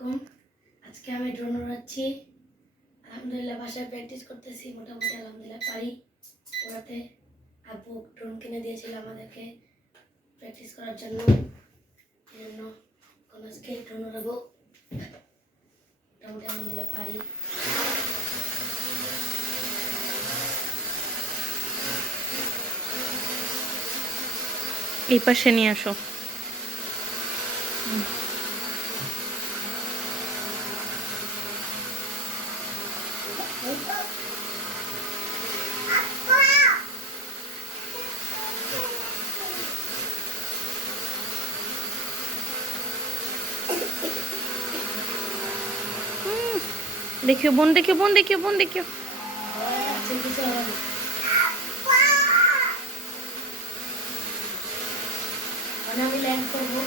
আলাইকুম। আজকে আমি ড্রোন উড়াচ্ছি। আলহামদুলিল্লাহ বাসায় প্র্যাকটিস করতেছি, মোটামুটি আলহামদুলিল্লাহ পারি উড়াতে। আব্বু ড্রোন কিনে দিয়েছিল আমাদেরকে প্র্যাকটিস করার জন্য, এই জন্য এখন আজকে ড্রোন উড়াবো। মোটামুটি আলহামদুলিল্লাহ পারি। এই পাশে নিয়ে আসো। দেখিও বোন, দেখিও বোন, দেখিও বোন, দেখিও। আমি ল্যান্ড করবো।